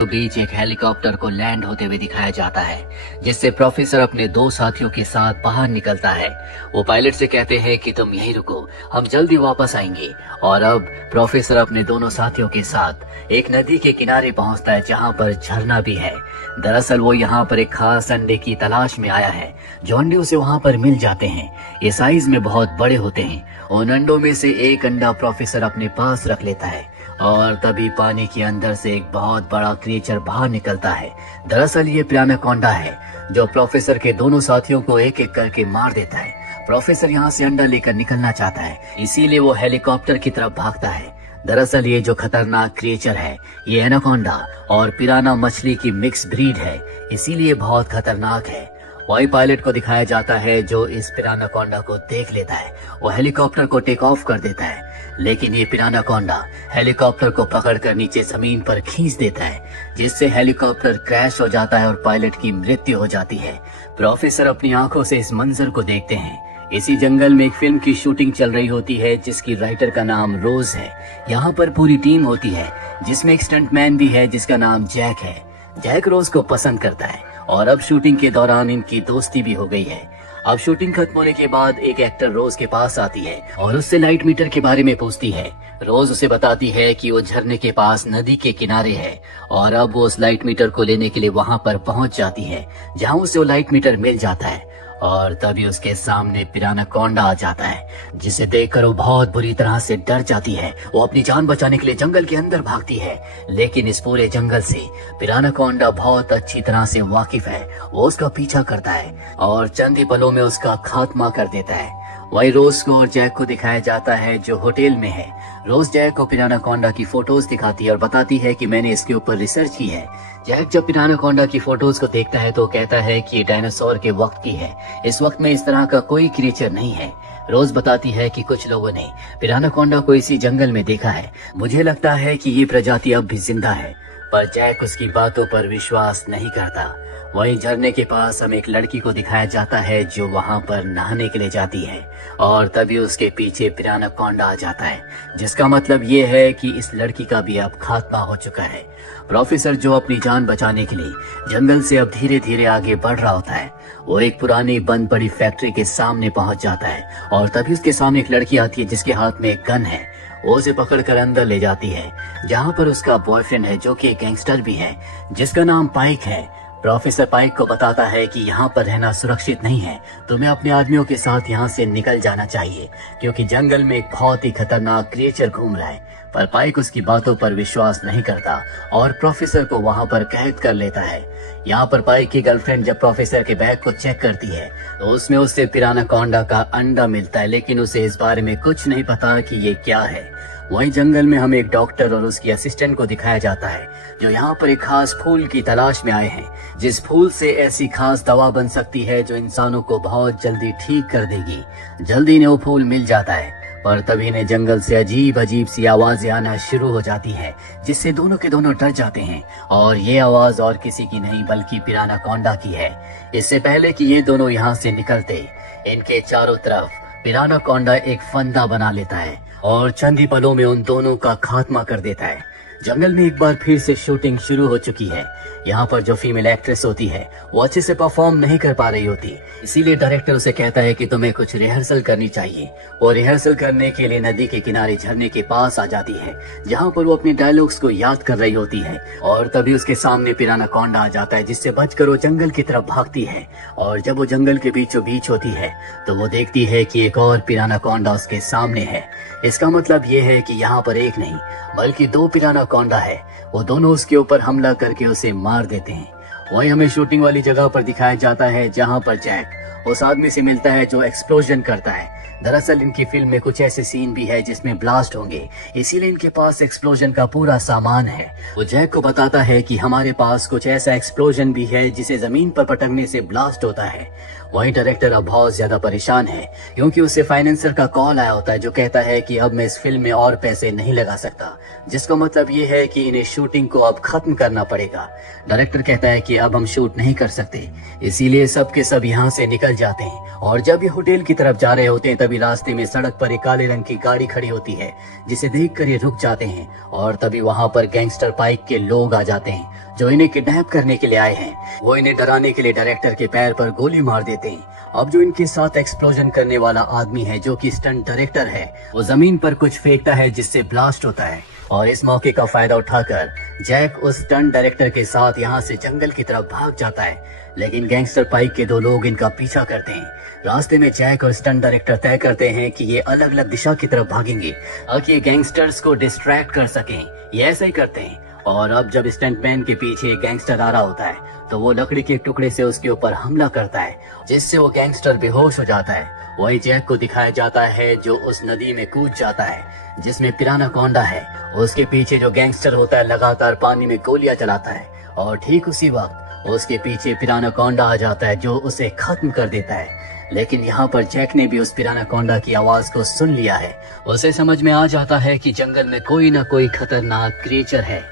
तो बीच एक हेलीकॉप्टर को लैंड होते हुए दिखाया जाता है, जिससे प्रोफेसर अपने दो साथियों के साथ बाहर निकलता है। वो पायलट से कहते हैं कि तुम यहीं रुको, हम जल्दी वापस आएंगे। और अब प्रोफेसर अपने दोनों साथियों के साथ एक नदी के किनारे पहुंचता है, जहां पर झरना भी है। दरअसल वो यहाँ पर एक खास अंडे की तलाश में आया है, जो अंडे उसे वहाँ पर मिल जाते हैं। ये साइज में बहुत बड़े होते हैं। उन अंडों में से एक अंडा प्रोफेसर अपने पास रख लेता है और तभी पानी के अंदर से एक बहुत बड़ा क्रिएचर बाहर निकलता है। दरअसल ये पिरानाकोंडा है, जो प्रोफेसर के दोनों साथियों को एक एक करके मार देता है। प्रोफेसर यहाँ से अंडा लेकर निकलना चाहता है, इसीलिए वो हेलीकॉप्टर की तरफ भागता है। दरअसल ये जो खतरनाक क्रिएचर है, ये एनाकोंडा और पिराना मछली की मिक्स ब्रीड है, इसीलिए बहुत खतरनाक है। वही पायलट को दिखाया जाता है, जो इस पिरानाकोंडा को देख लेता है। वो हेलीकॉप्टर को टेक ऑफ कर देता है, लेकिन ये पिरानाकोंडा हेलीकॉप्टर को पकड़कर नीचे जमीन पर खींच देता है, जिससे हेलीकॉप्टर क्रैश हो जाता है और पायलट की मृत्यु हो जाती है। प्रोफेसर अपनी आंखों से इस मंजर को देखते हैं। इसी जंगल में एक फिल्म की शूटिंग चल रही होती है, जिसकी राइटर का नाम रोज है। यहाँ पर पूरी टीम होती है, जिसमें एक स्टंटमैन भी है जिसका नाम जैक है। जैक रोज को पसंद करता है और अब शूटिंग के दौरान इनकी दोस्ती भी हो गई है। अब शूटिंग खत्म होने के बाद एक एक्टर रोज के पास आती है और उससे लाइट मीटर के बारे में पूछती है। रोज उसे बताती है कि वो झरने के पास नदी के किनारे है और अब वो उस लाइट मीटर को लेने के लिए वहां पर पहुंच जाती है, जहां उसे वो लाइट मीटर मिल जाता है। और तभी उसके सामने पिरानाकोंडा आ जाता है, जिसे देखकर वो बहुत बुरी तरह से डर जाती है। वो अपनी जान बचाने के लिए जंगल के अंदर भागती है, लेकिन इस पूरे जंगल से पिरानाकोंडा बहुत अच्छी तरह से वाकिफ है। वो उसका पीछा करता है और चंद ही पलों में उसका खात्मा कर देता है। वही रोज को और जैक को दिखाया जाता है, जो होटल में है। रोज जैक को पिरानाकोंडा की फोटोज दिखाती है और बताती है कि मैंने इसके ऊपर रिसर्च की है। जैक जब पिरानाकोंडा की फोटोज को देखता है तो कहता है कि ये डायनासोर के वक्त की है, इस वक्त में इस तरह का कोई क्रिएचर नहीं है। रोज बताती है कि कुछ लोगों ने पिरानाकोंडा को इसी जंगल में देखा है। मुझे लगता है कि ये प्रजाति अब भी जिंदा है, पर जैक उसकी बातों पर विश्वास नहीं करता। वहीं झरने के पास हमें एक लड़की को दिखाया जाता है, जो वहां पर नहाने के लिए जाती है और तभी उसके पीछे पिरानाकोंडा आ जाता है, जिसका मतलब ये है कि इस लड़की का भी अब खात्मा हो चुका है। प्रोफेसर, जो अपनी जान बचाने के लिए जंगल से अब धीरे धीरे आगे बढ़ रहा होता है, वो एक पुरानी बंद पड़ी फैक्ट्री के सामने पहुंच जाता है और तभी उसके सामने एक लड़की आती है, जिसके हाथ में एक गन है। वो उसे पकड़कर अंदर ले जाती है, जहाँ पर उसका बॉयफ्रेंड है, जो कि एक गैंगस्टर भी है, जिसका नाम पाइक है। प्रोफेसर पाइक को बताता है कि यहाँ पर रहना सुरक्षित नहीं है, तुम्हें अपने आदमियों के साथ यहाँ से निकल जाना चाहिए, क्योंकि जंगल में एक बहुत ही खतरनाक क्रिएचर घूम रहा है। पर पाइक उसकी बातों पर विश्वास नहीं करता और प्रोफेसर को वहाँ पर कैद कर लेता है। यहाँ पर पाइक की गर्लफ्रेंड जब प्रोफेसर के बैग को चेक करती है तो उसमें उससे पिरानाकोंडा का अंडा मिलता है, लेकिन उसे इस बारे में कुछ नहीं पता कि ये क्या है। वहीं जंगल में हमें एक डॉक्टर और उसकी असिस्टेंट को दिखाया जाता है, जो यहाँ पर एक खास फूल की तलाश में आए हैं, जिस फूल से ऐसी खास दवा बन सकती है जो इंसानों को बहुत जल्दी ठीक कर देगी। जल्दी ने वो फूल मिल जाता है, पर तभी ने जंगल से अजीब अजीब सी आवाजें आना शुरू हो जाती है, जिससे दोनों के दोनों डर जाते हैं। और ये आवाज और किसी की नहीं बल्कि पिरानाकोंडा की है। इससे पहले कि ये दोनों यहाँ से निकलते, इनके चारों तरफ पिरानाकोंडा एक फंदा बना लेता है और चंद ही पलों में उन दोनों का खात्मा कर देता है। जंगल में एक बार फिर से शूटिंग शुरू हो चुकी है। यहाँ पर जो फीमेल एक्ट्रेस होती है, वो अच्छे से परफॉर्म नहीं कर पा रही होती, इसीलिए डायरेक्टर उसे कहता है कि तुम्हें कुछ रिहर्सल करनी चाहिए। और रिहर्सल करने के लिए नदी के किनारे झरने के पास आ जाती है, जहाँ पर वो अपने डायलॉग्स को याद कर रही होती है। और तभी उसके सामने पिरानाकोंडा आ जाता है, जिससे बचकर वो जंगल की तरफ भागती है। और जब वो जंगल के बीचों बीच होती है तो वो देखती है कि एक और पिरानाकोंडा उसके सामने है। इसका मतलब ये है कि यहाँ पर एक नहीं बल्कि दो पिरानाकोंडा है। वो दोनों उसके ऊपर हमला करके उसे मार देते हैं। वहीं हमें शूटिंग वाली जगह पर दिखाया जाता है, जहाँ पर जैक उस आदमी से मिलता है जो एक्सप्लोजन करता है। दरअसल इनकी फिल्म में कुछ ऐसे सीन भी है जिसमें ब्लास्ट होंगे, इसीलिए इनके पास एक्सप्लोजन का पूरा सामान है। वो जैक को बताता है कि हमारे पास कुछ ऐसा एक्सप्लोजन भी है जिसे जमीन पर पटकने से ब्लास्ट होता है। वहीं डायरेक्टर अब बहुत ज्यादा परेशान है, क्योंकि उसे फाइनेंसर का कॉल आया होता है, जो कहता है कि अब मैं इस फिल्म में और पैसे नहीं लगा सकता, जिसका मतलब ये है कि इन्हें शूटिंग को अब खत्म करना पड़ेगा। डायरेक्टर कहता है कि अब हम शूट नहीं कर सकते, इसीलिए सब के सब यहाँ से निकल जाते हैं। और जब ये होटल की तरफ जा रहे होते हैं, तभी रास्ते में सड़क पर एक काले रंग की गाड़ी खड़ी होती है, जिसे देखकर ये रुक जाते हैं। और तभी वहाँ पर गैंगस्टर पाइक के लोग आ जाते हैं जो इन्हें किडनैप करने के लिए आए हैं। वो इन्हें डराने के लिए डायरेक्टर के पैर पर गोली मार देते हैं। अब जो इनके साथ एक्सप्लोजन करने वाला आदमी है, जो कि स्टंट डायरेक्टर है, वो जमीन पर कुछ फेंकता है जिससे ब्लास्ट होता है और इस मौके का फायदा उठाकर जैक उस स्टंट डायरेक्टर के साथ यहाँ से जंगल की तरफ भाग जाता है। लेकिन गैंगस्टर पाइक के 2 लोग इनका पीछा करते हैं। रास्ते में जैक और स्टंट डायरेक्टर तय करते हैं कि ये अलग अलग दिशा की तरफ भागेंगे ताकि ये गैंगस्टर्स को डिस्ट्रैक्ट कर सकें। ये ऐसा ही करते हैं और अब जब स्टंटमैन के पीछे एक गैंगस्टर आ रहा होता है तो वो लकड़ी के टुकड़े से उसके ऊपर हमला करता है, जिससे वो गैंगस्टर बेहोश हो जाता है। वही जैक को दिखाया जाता है जो उस नदी में कूद जाता है जिसमें पिरानाकोंडा है। उसके पीछे जो गैंगस्टर होता है लगातार पानी में गोलियां चलाता है और ठीक उसी वक्त उसके पीछे पिरानाकोंडा आ जाता है जो उसे खत्म कर देता है। लेकिन यहाँ पर जैक ने भी उस पिरानाकोंडा की आवाज को सुन लिया है। उसे समझ में आ जाता है कि जंगल में कोई ना कोई खतरनाक क्रिएचर है।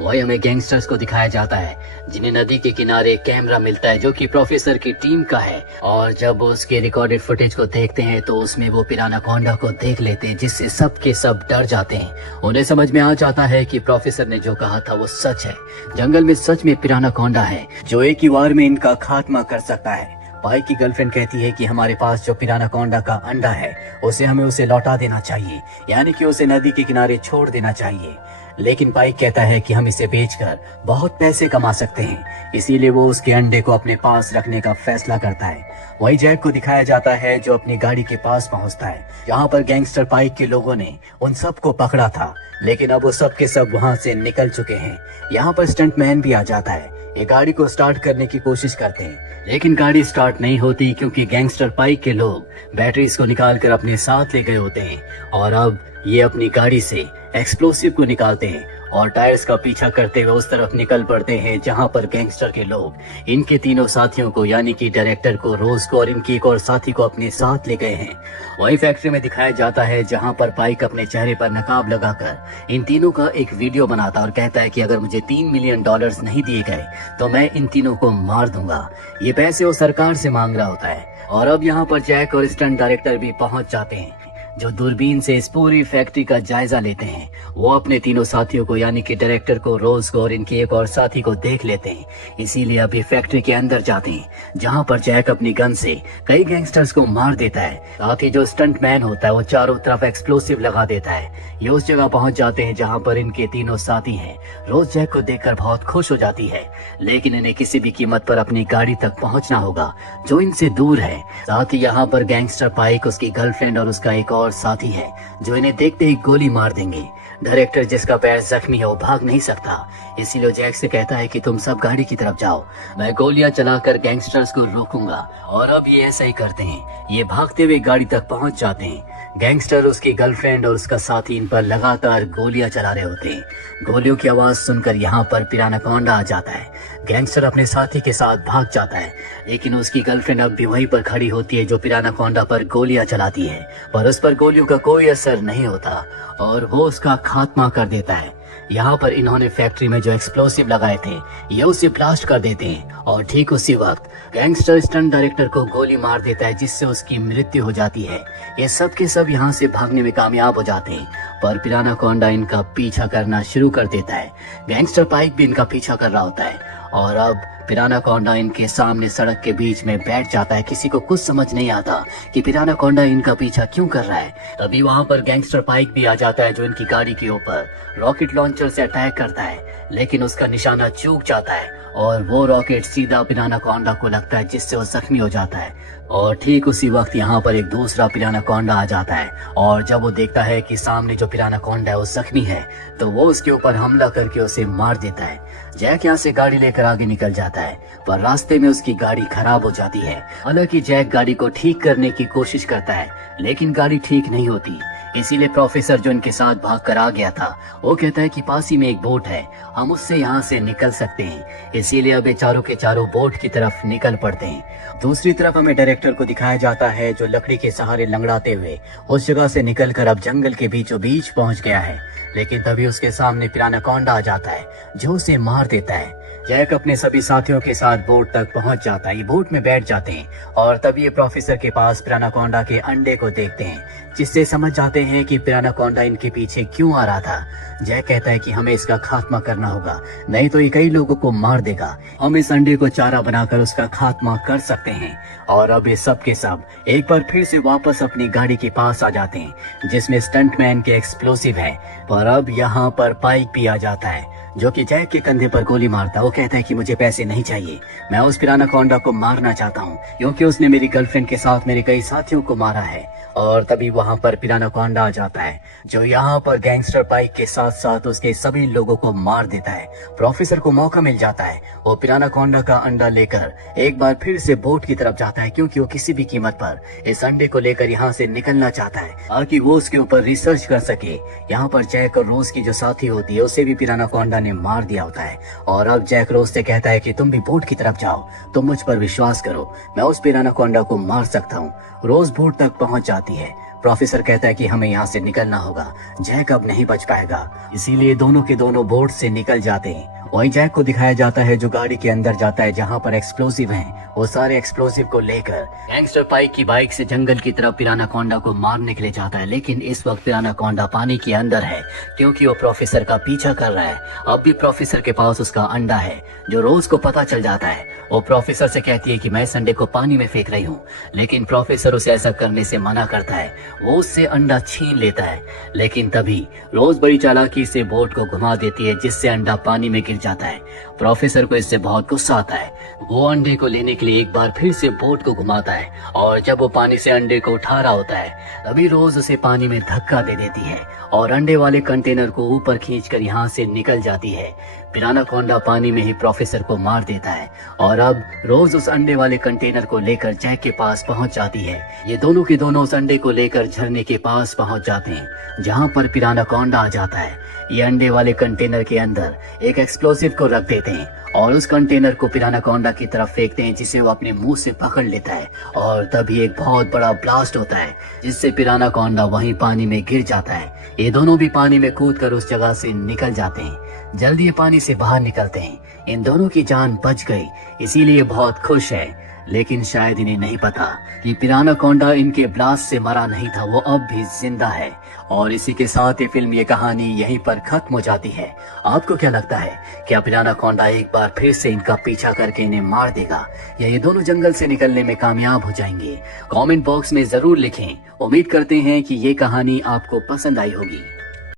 वही हमें गैंगस्टर्स को दिखाया जाता है जिन्हें नदी के किनारे कैमरा मिलता है जो कि प्रोफेसर की टीम का है। और जब उसके रिकॉर्डेड फुटेज को देखते हैं तो उसमें वो पिरानाकोंडा को देख लेते हैं, जिससे सब के सब डर जाते हैं। उन्हें समझ में आ जाता है कि प्रोफेसर ने जो कहा था वो सच है। जंगल में सच में पिरानाकोंडा है जो एक ही वार में इनका खात्मा कर सकता है। पाइक की गर्लफ्रेंड कहती है कि हमारे पास जो पिरानाकोंडा का अंडा है हमें उसे लौटा देना चाहिए, यानी कि उसे नदी के किनारे छोड़ देना चाहिए। लेकिन पाइक कहता है कि हम इसे बेचकर बहुत पैसे कमा सकते हैं, इसीलिए वो उसके अंडे को अपने पास रखने का फैसला करता है। वही जैक को दिखाया जाता है जो अपनी गाड़ी के पास पहुंचता है जहां पर गैंगस्टर पाइक के लोगों ने उन सबको पकड़ा था, लेकिन अब वो सब के सब वहां से निकल चुके हैं। यहाँ पर स्टंटमैन भी आ जाता है। ये गाड़ी को स्टार्ट करने की कोशिश करते हैं लेकिन गाड़ी स्टार्ट नहीं होती क्योंकि गैंगस्टर पाइक के लोग बैटरीज को निकालकर अपने साथ ले गए होते हैं और अब ये अपनी गाड़ी से एक्सप्लोसिव को निकालते हैं और टायर्स का पीछा करते हुए उस तरफ निकल पड़ते हैं जहां पर गैंगस्टर के लोग इनके तीनों साथियों को, यानी कि डायरेक्टर को, रोज को और इनके एक और साथी को अपने साथ ले गए हैं। वही फैक्ट्री में दिखाया जाता है जहां पर पाइक अपने चेहरे पर नकाब लगाकर इन तीनों का एक वीडियो बनाता और कहता है कि अगर मुझे $3 मिलियन नहीं दिए गए तो मैं इन तीनों को मार दूंगा। ये पैसे वो सरकार से मांग रहा होता है। और अब यहाँ पर जैक और स्टंट डायरेक्टर भी पहुंच जाते हैं जो दूरबीन से इस पूरी फैक्ट्री का जायजा लेते हैं। वो अपने तीनों साथियों को, यानी कि डायरेक्टर को, रोज को और इनके एक और साथी को देख लेते हैं। इसीलिए अभी फैक्ट्री के अंदर जाते हैं जहां पर जैक अपनी गन से कई गैंगस्टर्स को मार देता है। साथ ही जो स्टंट मैन होता है वो चारों तरफ एक्सप्लोसिव लगा देता है। ये उस जगह पहुंच जाते हैं जहां पर इनके तीनों साथी हैं। रोज जैक को देखकर बहुत खुश हो जाती है, लेकिन इन्हें किसी भी कीमत पर अपनी गाड़ी तक पहुंचना होगा जो इनसे दूर है। साथ ही यहाँ पर गैंगस्टर पाइक, उसकी गर्लफ्रेंड और उसका एक और साथी है जो इन्हें देखते ही गोली मार देंगे। डायरेक्टर, जिसका पैर जख्मी है, वो भाग नहीं सकता, इसीलिए जैक से कहता है कि तुम सब गाड़ी की तरफ जाओ, मैं गोलियां चलाकर गैंगस्टर्स को रोकूंगा। और अब ये ऐसा ही करते हैं। ये भागते हुए गाड़ी तक पहुंच जाते हैं। गैंगस्टर, उसकी गर्लफ्रेंड और उसका साथी इन पर लगातार गोलियां चला रहे होते हैं। गोलियों की आवाज सुनकर यहाँ पर पिरानाकोंडा आ जाता है। गैंगस्टर अपने साथी के साथ भाग जाता है, लेकिन उसकी गर्लफ्रेंड अब भी वहीं पर खड़ी होती है जो पिरानाकोंडा पर गोलियां चलाती है, पर उस पर गोलियों का कोई असर नहीं होता और वो उसका खात्मा कर देता है। यहाँ पर इन्होंने फैक्ट्री में जो एक्सप्लोसिव लगाए थे ये उसे ब्लास्ट कर देते हैं और ठीक उसी वक्त गैंगस्टर स्टंट डायरेक्टर को गोली मार देता है, जिससे उसकी मृत्यु हो जाती है। ये सब के सब यहाँ से भागने में कामयाब हो जाते हैं, पर पिरानाकोंडा इनका पीछा करना शुरू कर देता है। गैंगस्टर पाइक भी इनका पीछा कर रहा होता है और अब पिरानाकोंडा इनके सामने सड़क के बीच में बैठ जाता है। किसी को कुछ समझ नहीं आता कि पिरानाकोंडा इनका पीछा क्यों कर रहा है। तभी वहाँ पर गैंगस्टर पाइक भी आ जाता है जो इनकी गाड़ी के ऊपर रॉकेट लॉन्चर से अटैक करता है, लेकिन उसका निशाना चूक जाता है और वो रॉकेट सीधा पिरानाकोंडा को लगता है, जिससे वो जख्मी हो जाता है। और ठीक उसी वक्त यहाँ पर एक दूसरा पिरानाकोंडा आ जाता है और जब वो देखता है कि सामने जो पिरानाकोंडा है वो जख्मी है तो वो उसके ऊपर हमला करके उसे मार देता है। जैक यहाँ से गाड़ी लेकर आगे निकल जाता है, पर रास्ते में उसकी गाड़ी खराब हो जाती है। हालांकि जैक गाड़ी को ठीक करने की कोशिश करता है, लेकिन गाड़ी ठीक नहीं होती। इसीलिए प्रोफेसर, जो इनके साथ भाग कर आ गया था, वो कहता है कि पास ही में एक बोट है, हम उससे यहाँ से निकल सकते हैं। इसीलिए अब ये चारों के चारों बोट की तरफ निकल पड़ते हैं। दूसरी तरफ हमें डायरेक्टर को दिखाया जाता है जो लकड़ी के सहारे लंगड़ाते हुए उस जगह से निकलकर अब जंगल के बीचों बीच पहुंच गया है, लेकिन तभी उसके सामने पिरानाकोंडा आ जाता है जो उसे मार देता है। जैक अपने सभी साथियों के साथ बोट तक पहुंच जाता है। ये बोट में बैठ जाते हैं और तभी ये प्रोफेसर के पास पिरानाकोंडा के अंडे को देखते हैं, जिससे समझ जाते हैं कि पिरानाकोंडा इनके पीछे क्यों आ रहा था। जैक कहता है कि हमें इसका खात्मा करना होगा, नहीं तो ये कई लोगों को मार देगा। हम इस अंडे को चारा बनाकर उसका खात्मा कर सकते हैं। और अब ये सब के सब एक बार फिर से वापस अपनी गाड़ी के पास आ जाते हैं, जिसमें स्टंटमैन के एक्सप्लोसिव है। पर अब यहाँ पर पाइक भी आ जाता है, जो कि जैक के कंधे पर गोली मारता है। वो कहता है कि मुझे पैसे नहीं चाहिए, मैं उस पिरानाकोंडा को मारना चाहता हूँ, क्योंकि उसने मेरी गर्लफ्रेंड के साथ मेरे कई साथियों को मारा है। और तभी वहाँ पर पिरानाकोंडा आ जाता है, जो यहाँ पर गैंगस्टर पाइक के साथ साथ उसके सभी लोगों को मार देता है। प्रोफेसर को मौका मिल जाता है, वो पिरानाकोंडा का अंडा लेकर एक बार फिर से बोट की तरफ जाता है, क्योंकि वो किसी भी कीमत पर इस अंडे को लेकर यहाँ से निकलना चाहता है, ताकि वो उसके ऊपर रिसर्च कर सके। यहाँ पर जैक और रोज की जो साथी होती है, उसे भी पिरानाकोंडा ने मार दिया होता है। और अब जैक रोज से कहता है कि तुम भी बोट की तरफ जाओ, तुम मुझ पर विश्वास करो, मैं उस पिरानाकोंडा को मार सकता हूँ। रोज बोट तक पहुंच जाती है। प्रोफेसर कहता है कि हमें यहाँ से निकलना होगा, जैक अब नहीं बच पाएगा। इसीलिए दोनों के दोनों बोट से निकल जाते हैं। वहीं जैक को दिखाया जाता है, जो गाड़ी के अंदर जाता है जहाँ पर एक्सप्लोसिव हैं। वो सारे एक्सप्लोसिव को लेकर गैंगस्टर पाइक की बाइक से जंगल की तरफ पिरानाकोंडा को मारने के लिए जाता है। लेकिन इस वक्त पिरानाकोंडा पानी के अंदर है, क्योंकि वो प्रोफेसर का पीछा कर रहा है। अब भी प्रोफेसर के पास उसका अंडा है, जो रोज को पता चल जाता है। वो प्रोफेसर से कहती है कि मैं इस अंडे को पानी में फेंक रही हूँ, लेकिन प्रोफेसर उसे ऐसा करने से मना करता है। वो उससे अंडा छीन लेता है, लेकिन तभी रोज बड़ी चालाकी से बोट को घुमा देती है, जिससे अंडा पानी में गिर जाता है। प्रोफेसर को इससे बहुत गुस्सा आता है। वो अंडे को लेने के लिए एक बार फिर से बोट को घुमाता है, और जब वो पानी से अंडे को उठा रहा होता है, तभी रोज उसे पानी में धक्का दे देती है और अंडे वाले कंटेनर को ऊपर खींचकर यहाँ से निकल जाती है। पिरानाकोंडा पानी में ही प्रोफेसर को मार देता है। और अब रोज उस अंडे वाले कंटेनर को लेकर जैक के पास पहुंच जाती है। ये दोनों के दोनों उस अंडे को लेकर झरने के पास पहुंच जाते हैं, जहां पर पिरानाकोंडा आ जाता है। ये अंडे वाले कंटेनर के अंदर एक एक्सप्लोसिव को रख देते हैं और उस कंटेनर को पिरानाकोंडा की तरफ फेंकते हैं, जिसे वो अपने मुंह से पकड़ लेता है। और तभी एक बहुत बड़ा ब्लास्ट होता है, जिससे पिरानाकोंडा वहीं पानी में गिर जाता है। ये दोनों भी पानी में कूदकर उस जगह से निकल जाते हैं। जल्दी ये पानी से बाहर निकलते हैं। इन दोनों की जान बच गई, इसीलिए बहुत खुश है। लेकिन शायद इन्हें नहीं पता कि पिरानाकोंडा इनके ब्लास्ट से मरा नहीं था, वो अब भी जिंदा है। और इसी के साथ ये फिल्म, ये कहानी यहीं पर खत्म हो जाती है। आपको क्या लगता है, क्या पिरानाकोंडा एक बार फिर से इनका पीछा करके इन्हें मार देगा, या ये दोनों जंगल से निकलने में कामयाब हो जाएंगे? कमेंट बॉक्स में जरूर लिखें। उम्मीद करते हैं कि ये कहानी आपको पसंद आई होगी।